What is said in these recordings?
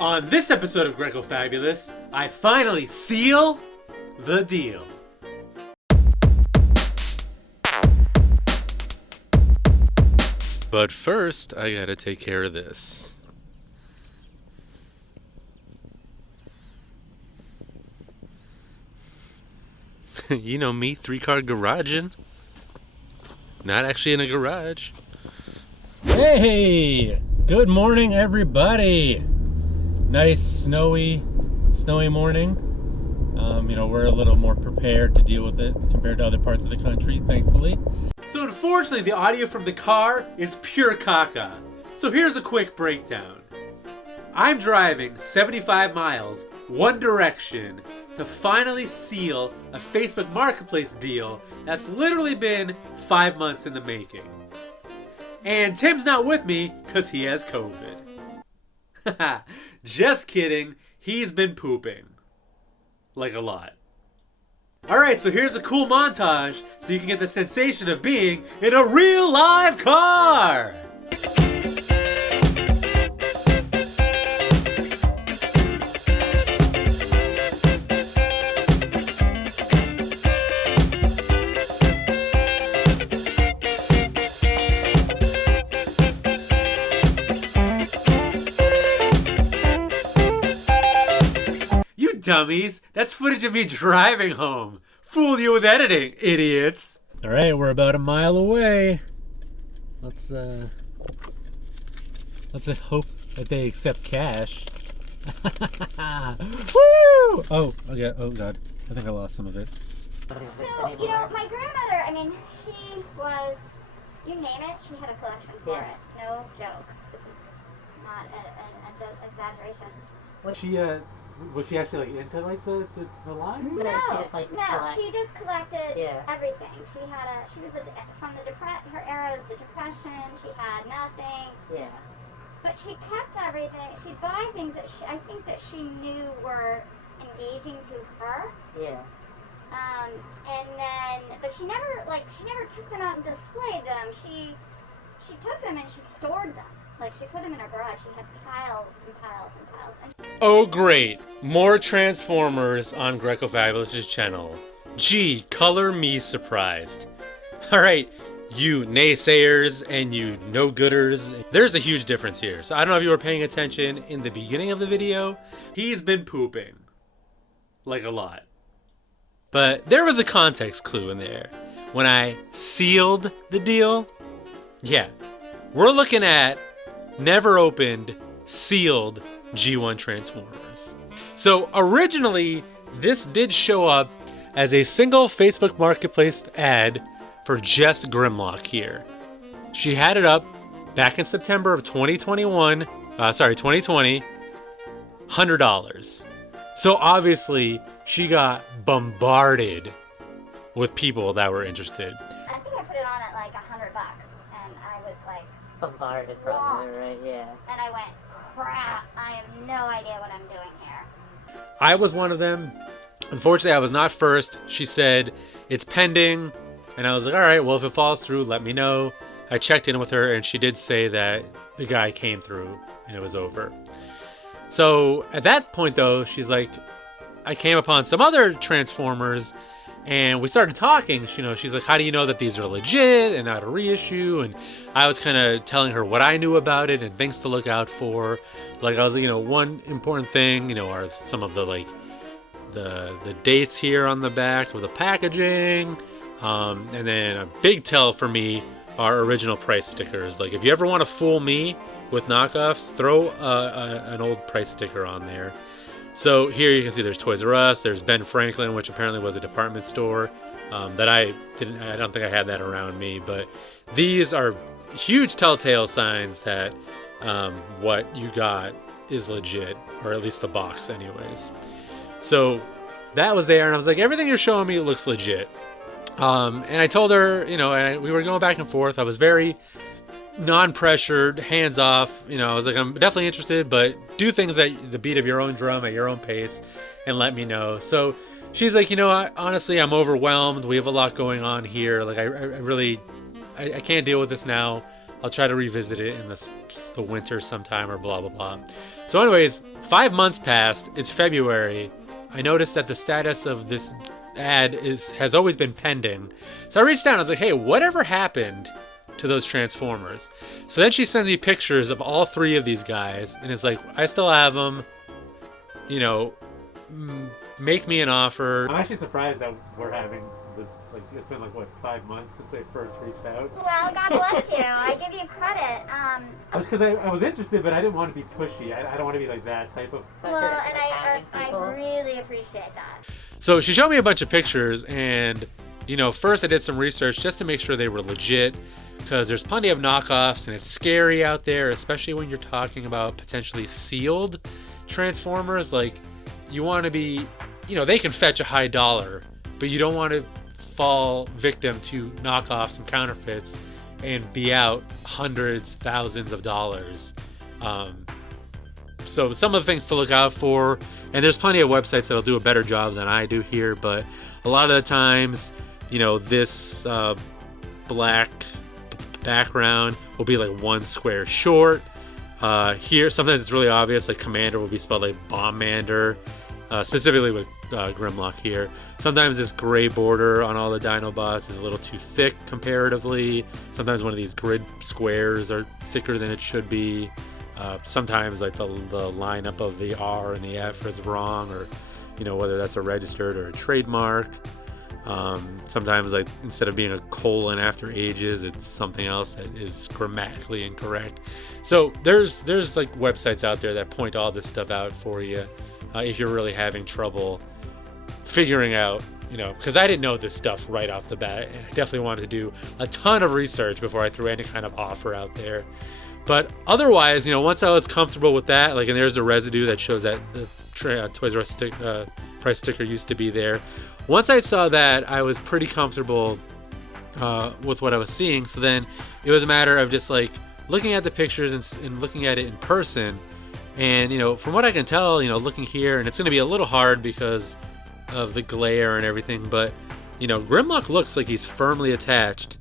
On this episode of Greco Fabulous, I finally seal the deal. But first, I gotta take care of this. You know me, 3-car garaging. Not actually in a garage. Hey! Good morning, everybody! Nice, snowy morning. We're a little more prepared to deal with it compared to other parts of the country, thankfully. So unfortunately, the audio from the car is pure caca. So here's a quick breakdown. I'm driving 75 miles, one direction, to finally seal a Facebook Marketplace deal that's literally been 5 months in the making. And Tim's not with me because he has COVID. Just kidding, he's been pooping. Like a lot. Alright, so here's a cool montage so you can get the sensation of being in a real live car! Dummies, that's footage of me driving home. Fooled you with editing, idiots. All right, we're about a mile away. Let's hope that they accept cash. Woo! Oh, okay. Oh God, I think I lost some of it. So, my grandmother, she was, you name it, she had a collection for it. No joke. This is not an exaggeration. Was she actually into the line? No, she just collected everything. Her era is the Depression. She had nothing. Yeah. But she kept everything. She'd buy things that I think that she knew were engaging to her. Yeah. But she never took them out and displayed them. She took them and she stored them. She put them in her garage. She had piles and piles and piles. Oh great, more Transformers on Greco Fabulous's channel. Gee, color me surprised. Alright, you naysayers and you no-gooders, there's a huge difference here. So I don't know if you were paying attention in the beginning of the video. He's been pooping. Like a lot. But there was a context clue in there. When I sealed the deal, yeah, we're looking at never opened, sealed G1 Transformers. So originally, this did show up as a single Facebook Marketplace ad for just Grimlock here. She had it up back in September of 2020, $100. So obviously, she got bombarded with people that were interested. I think I put it on at like $100, and I was like, bombarded, probably, right? Yeah. And I went, crap, I have no idea what I'm doing here. I was one of them. Unfortunately, I was not first. She said, it's pending. And I was like, all right, well, if it falls through, let me know. I checked in with her, and she did say that the guy came through, and it was over. So at that point, though, she's like, I came upon some other Transformers, and we started talking. She's like, how do you know that these are legit and not a reissue? And I was kind of telling her what I knew about it and things to look out for. Like, I was like, one important thing, are some of the dates here on the back of the packaging. And then a big tell for me are original price stickers. Like, if you ever want to fool me with knockoffs, throw an old price sticker on there. So here you can see there's Toys R Us, there's Ben Franklin, which apparently was a department store that I don't think I had that around me, but these are huge telltale signs that what you got is legit, or at least the box anyways. So that was there, and I was like, everything you're showing me looks legit. And I told her, and we were going back and forth. I was very non-pressured, hands off. I was like, I'm definitely interested, but do things at the beat of your own drum at your own pace and let me know. So she's like, honestly, I'm overwhelmed. We have a lot going on here. Like, I can't deal with this now. I'll try to revisit it in the winter sometime or blah, blah, blah. So anyways, 5 months passed. It's February. I noticed that the status of this ad has always been pending. So I reached out and I was like, hey, whatever happened to those Transformers? So then she sends me pictures of all 3 of these guys, and it's like, I still have them. You know, make me an offer. I'm actually surprised that we're having this, like, it's been like, what, 5 months since I first reached out? Well, God bless you. I give you credit. Because I was interested, but I didn't want to be pushy. I don't want to be like that type of... Well, and I really appreciate that. So she showed me a bunch of pictures, and, you know, first I did some research just to make sure they were legit, because there's plenty of knockoffs, and it's scary out there, especially when you're talking about potentially sealed Transformers. Like, you want to be, you know, they can fetch a high dollar, but you don't want to fall victim to knockoffs and counterfeits and be out hundreds, thousands of dollars. So some of the things to look out for, and there's plenty of websites that'll do a better job than I do here, but a lot of the times, you know, this black background will be like 1 square short. Here, sometimes it's really obvious, like Commander will be spelled like Bombander, specifically with Grimlock here. Sometimes this gray border on all the Dinobots is a little too thick comparatively. Sometimes one of these grid squares are thicker than it should be. Sometimes like the lineup of the R and the F is wrong, or, you know, whether that's a registered or a trademark. Sometimes, like, instead of being a colon after ages, it's something else that is grammatically incorrect. So there's like websites out there that point all this stuff out for you if you're really having trouble figuring out, you know, because I didn't know this stuff right off the bat, and I definitely wanted to do a ton of research before I threw any kind of offer out there. But otherwise, you know, once I was comfortable with that, like, and there's a residue that shows that the Toys R Us price sticker used to be there. Once I saw that, I was pretty comfortable with what I was seeing. So then it was a matter of just like looking at the pictures and looking at it in person. And, you know, from what I can tell, you know, looking here, and it's going to be a little hard because of the glare and everything, but, you know, Grimlock looks like he's firmly attached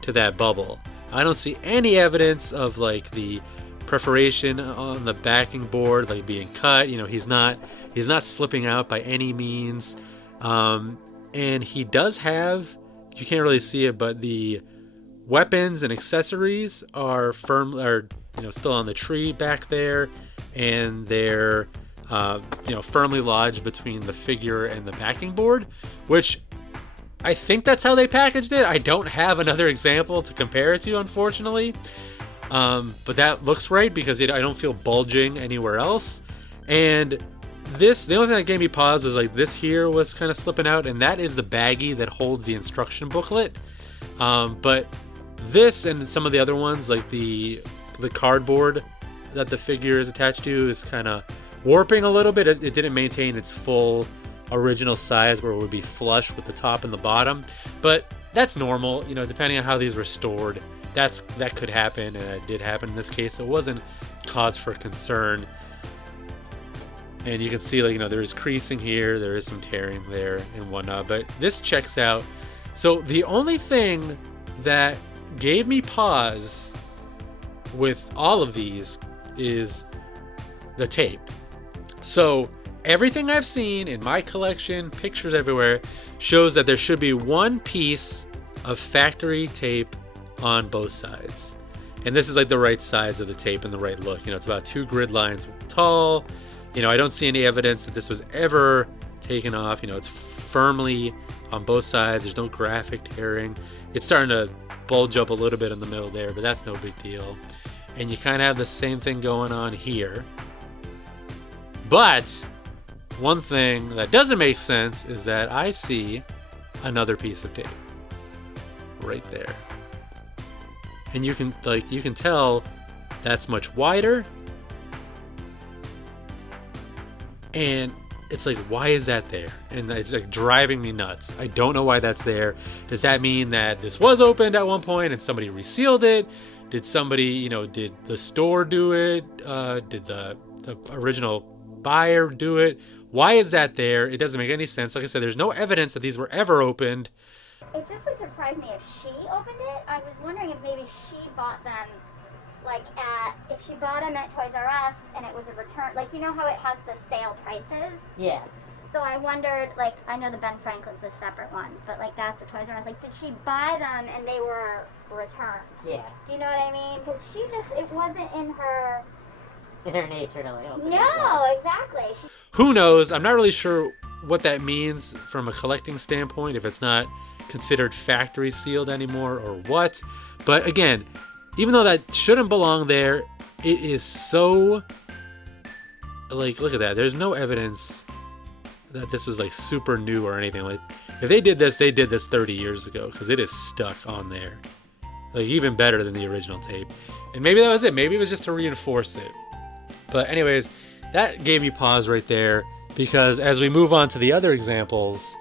to that bubble. I don't see any evidence of like the perforation on the backing board like being cut. You know, he's not slipping out by any means. And he does have, you can't really see it, but the weapons and accessories are you know, still on the tree back there, and they're you know, firmly lodged between the figure and the backing board, which I think that's how they packaged it. I don't have another example to compare it to, unfortunately. But that looks right because I don't feel bulging anywhere else. And the only thing that gave me pause was like this here was kind of slipping out, and that is the baggie that holds the instruction booklet. But this and some of the other ones, like the cardboard that the figure is attached to, is kind of warping a little bit. It didn't maintain its full original size where it would be flush with the top and the bottom, but that's normal, you know, depending on how these were stored. That could happen, and it did happen in this case. So it wasn't cause for concern. And you can see, like, you know, there is creasing here, there is some tearing there and whatnot, but this checks out. So the only thing that gave me pause with all of these is the tape. So everything I've seen in my collection, pictures everywhere, shows that there should be one piece of factory tape on both sides. And this is like the right size of the tape and the right look. You know, it's about 2 grid lines tall. You know, I don't see any evidence that this was ever taken off. You know, it's firmly on both sides. There's no graphic tearing. It's starting to bulge up a little bit in the middle there, but that's no big deal. And you kind of have the same thing going on here. But one thing that doesn't make sense is that I see another piece of tape right there. And you can tell that's much wider. And it's like, why is that there? And it's like driving me nuts. I don't know why that's there. Does that mean that this was opened at one point and somebody resealed it? Did somebody, you know, did the store do it? Did the original buyer do it? Why is that there? It doesn't make any sense. Like I said, there's no evidence that these were ever opened. It just would surprise me if she opened it. I was wondering if maybe she bought them like if she bought them at Toys R Us and it was a return, like you know how it has the sale prices? Yeah. So I wondered, like, I know the Ben Franklin's a separate one, but like that's a Toys R Us. Like, did she buy them and they were returned? Yeah. Do you know what I mean? Because she just, it wasn't in her... In her nature to like open it. No, exactly. Who knows? I'm not really sure what that means from a collecting standpoint, if it's not considered factory sealed anymore or what. But again, even though that shouldn't belong there, it is so, like, look at that. There's no evidence that this was like super new or anything. Like, if they did this 30 years ago, because it is stuck on there. Like, even better than the original tape. And maybe that was it. Maybe it was just to reinforce it. But anyways, that gave me pause right there, because as we move on to the other examples,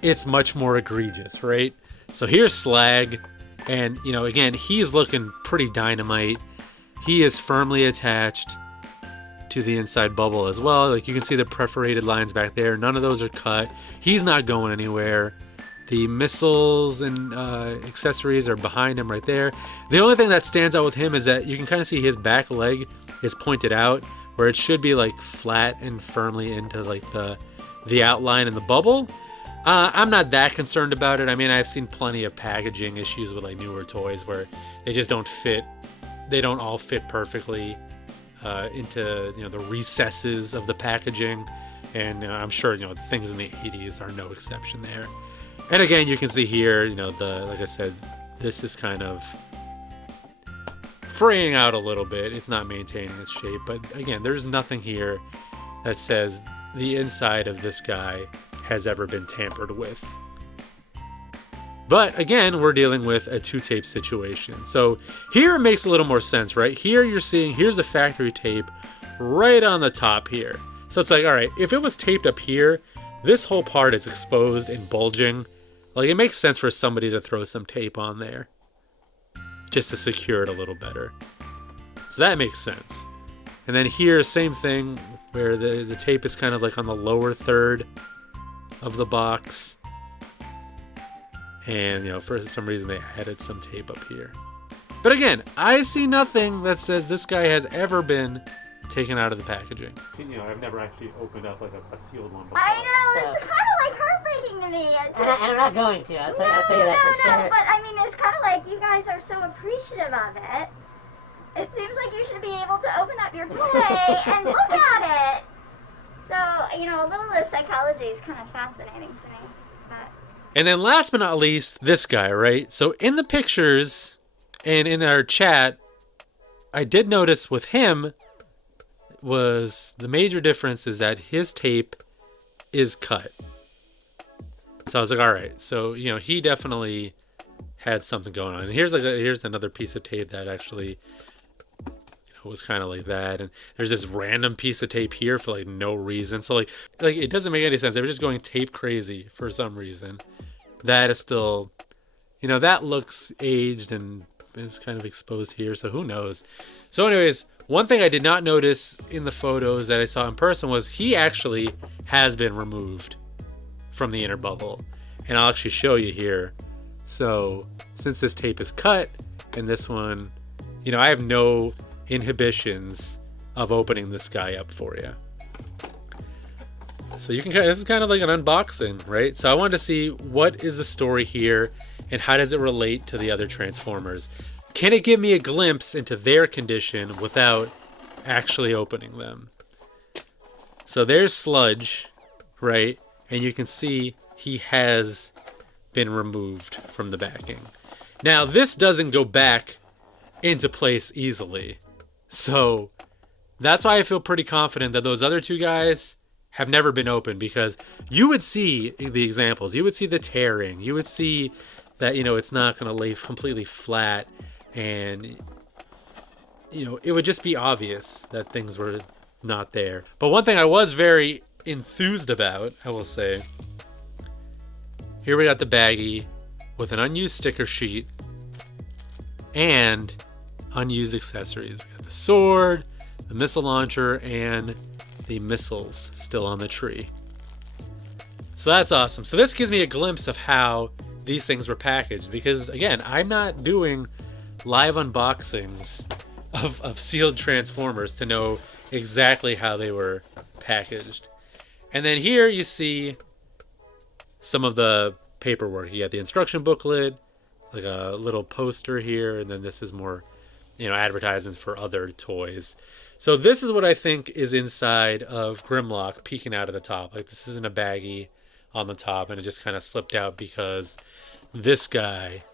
it's much more egregious, right? So here's Slag, and, you know, again, he's looking pretty dynamite. He is firmly attached to the inside bubble as well. Like, you can see the perforated lines back there. None of those are cut. He's not going anywhere. The missiles and accessories are behind him right there. The only thing that stands out with him is that you can kind of see his back leg is pointed out, where it should be like flat and firmly into like the outline in the bubble. I'm not that concerned about it. I mean, I've seen plenty of packaging issues with like newer toys where they just don't fit. They don't all fit perfectly into, you know, the recesses of the packaging, and I'm sure, you know, things in the 80s are no exception there. And again, you can see here, you know, like I said, this is kind of fraying out a little bit. It's not maintaining its shape, but again, there's nothing here that says the inside of this guy has ever been tampered with. But again, we're dealing with a 2-tape situation. So here it makes a little more sense, right? Here you're seeing, here's the factory tape right on the top here. So it's like, all right, if it was taped up here, this whole part is exposed and bulging. Like, it makes sense for somebody to throw some tape on there just to secure it a little better. So that makes sense. And then here, same thing, where the tape is kind of like on the lower third of the box. And, you know, for some reason they added some tape up here. But again, I see nothing that says this guy has ever been taken out of the packaging. You know, I've never actually opened up like a sealed one before. I know, it's kind of like heartbreaking to me. And I'm not going to. I'll tell you that for sure. But I mean, it's kind of like you guys are so appreciative of it. It seems like you should be able to open up your toy and look at it. So, you know, a little of the psychology is kind of fascinating to me. But... And then last but not least, this guy, right? So in the pictures and in our chat, I did notice with him was the major difference is that his tape is cut. So I was like, all right, so, you know, he definitely had something going on. And here's another piece of tape that actually, you know, was kind of like that. And there's this random piece of tape here for like no reason. So like it doesn't make any sense. They were just going tape crazy for some reason. That is still, you know, that looks aged and is kind of exposed here. So who knows? So anyways, one thing I did not notice in the photos that I saw in person was he actually has been removed from the inner bubble. And I'll actually show you here. So since this tape is cut and this one, you know, I have no inhibitions of opening this guy up for you. So you can this is kind of like an unboxing, right? So I wanted to see what is the story here and how does it relate to the other Transformers? Can it give me a glimpse into their condition without actually opening them? So there's Sludge, right? And you can see he has been removed from the backing. Now this doesn't go back into place easily. So that's why I feel pretty confident that those other two guys have never been opened, because you would see the examples. You would see the tearing. You would see that, you know, it's not going to lay completely flat, and, you know, it would just be obvious that things were not there. But one thing I was very enthused about, I will say, here we got the baggie with an unused sticker sheet and unused accessories. We got the sword, the missile launcher, and the missiles still on the tree. So that's awesome. So this gives me a glimpse of how these things were packaged, because again, I'm not doing live unboxings of sealed Transformers to know exactly how they were packaged. And then here you see some of the paperwork. You got the instruction booklet, like a little poster here, and then this is more, advertisements for other toys. So this is what I think is inside of Grimlock peeking out of the top. Like, this isn't a baggie on the top, and it just kind of slipped out because this guy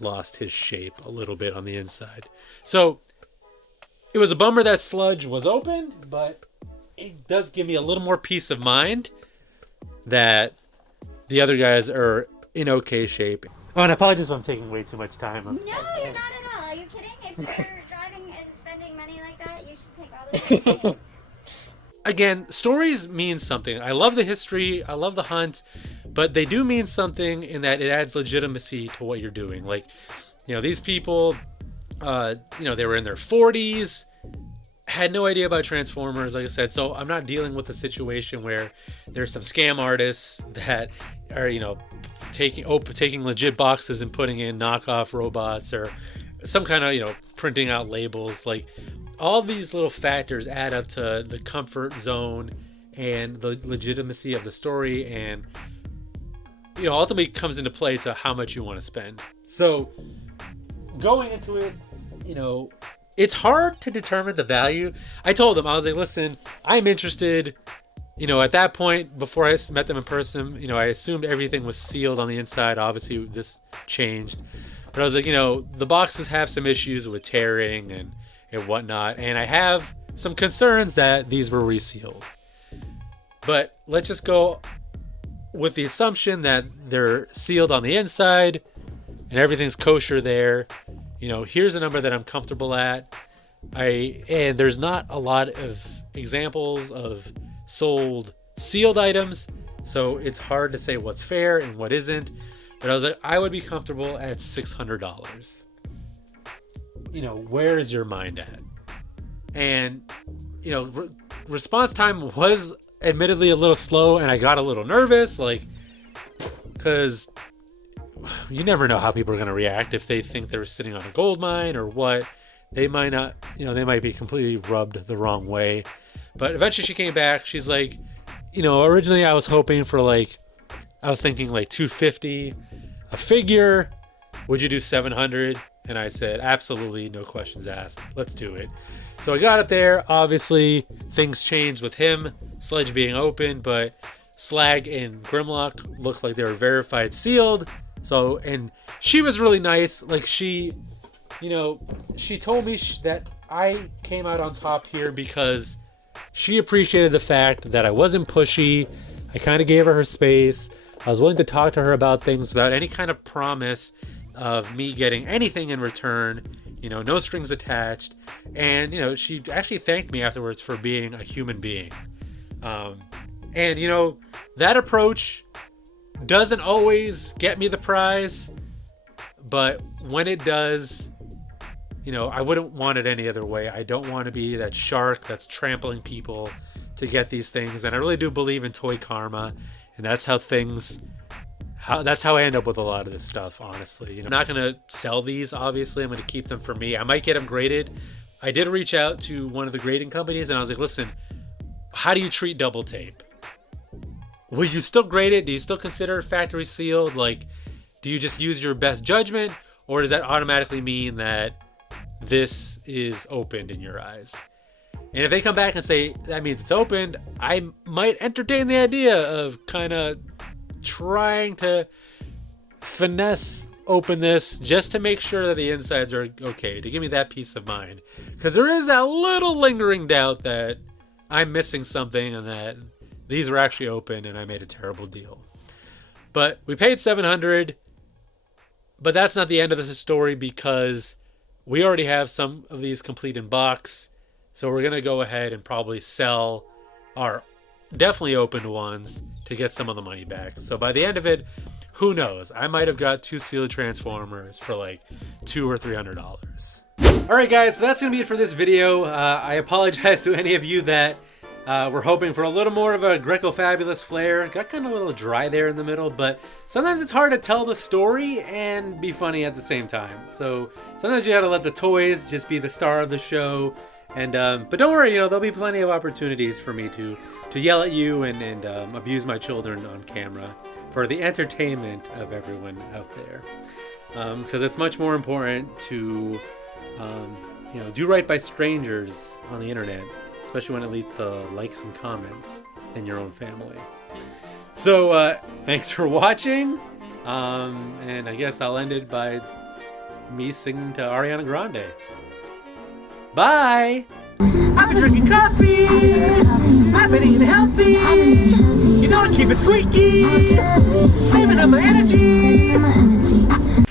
lost his shape a little bit on the inside. So it was a bummer that Sludge was open, but it does give me a little more peace of mind that the other guys are in okay shape. Oh, and I apologize if I'm taking way too much time. No, you're not at all. Are you kidding? If you're driving and spending money like that, you should take all this. Again, stories mean something. I love the history. I love the hunt. But they do mean something in that it adds legitimacy to what you're doing. Like, these people, they were in their 40s, had no idea about Transformers, like I said. So I'm not dealing with a situation where there's some scam artists that are, taking legit boxes and putting in knockoff robots, or some kind of, printing out labels. Like, all these little factors add up to the comfort zone and the legitimacy of the story, and ultimately comes into play to how much you want to spend. So going into it, it's hard to determine the value. I told them, I was like, listen, I'm interested. At that point, before I met them in person, I assumed everything was sealed on the inside. Obviously, this changed. But I was like, the boxes have some issues with tearing and whatnot. And I have some concerns that these were resealed. But let's just go with the assumption that they're sealed on the inside and everything's kosher there. Here's a number that I'm comfortable at. And there's not a lot of examples of sold sealed items, so it's hard to say what's fair and what isn't. But I was like, I would be comfortable at $600. Where is your mind at? And response time was admittedly a little slow, and I got a little nervous, because you never know how people are going to react. If they think they're sitting on a gold mine or what, they might not, they might be completely rubbed the wrong way. But eventually she came back. She's like, originally I was hoping for I was thinking $250 a figure. Would you do $700? And I said, absolutely, no questions asked. Let's do it. So I got it there. Obviously, things changed with him, Sludge being open, but Slag and Grimlock looked like they were verified sealed. So, and she was really nice. She told me that I came out on top here because she appreciated the fact that I wasn't pushy. I kind of gave her space. I was willing to talk to her about things without any kind of promise of me getting anything in return. No strings attached. And, she actually thanked me afterwards for being a human being. And, that approach doesn't always get me the prize. But when it does, I wouldn't want it any other way. I don't want to be that shark that's trampling people to get these things. And I really do believe in toy karma. And that's how that's how I end up with a lot of this stuff, honestly. I'm not going to sell these, obviously. I'm going to keep them for me. I might get them graded. I did reach out to one of the grading companies, and I was like, listen, how do you treat double tape? Will you still grade it? Do you still consider it factory sealed? Do you just use your best judgment? Or does that automatically mean that this is opened in your eyes? And if they come back and say that means it's opened, I might entertain the idea of kind of trying to finesse open this just to make sure that the insides are okay, to give me that peace of mind. Because there is that little lingering doubt that I'm missing something and that these were actually open and I made a terrible deal. But we paid $700, but that's not the end of the story because we already have some of these complete in box. So we're going to go ahead and probably sell our definitely opened ones to get some of the money back. So by the end of it, who knows? I might have got 2 sealed Transformers for $200 or $300. All right, guys, so that's going to be it for this video. I apologize to any of you that We're hoping for a little more of a Greco-Fabulous flair. Got kind of a little dry there in the middle, but sometimes it's hard to tell the story and be funny at the same time. So sometimes you gotta let the toys just be the star of the show. And but don't worry, there'll be plenty of opportunities for me to yell at you and abuse my children on camera for the entertainment of everyone out there. Because it's much more important to do right by strangers on the internet, especially when it leads to likes and comments in your own family. So thanks for watching, and I guess I'll end it by me singing to Ariana Grande. Bye! I've been drinking coffee, I've been eating healthy, you know I keep it squeaky, saving up my energy.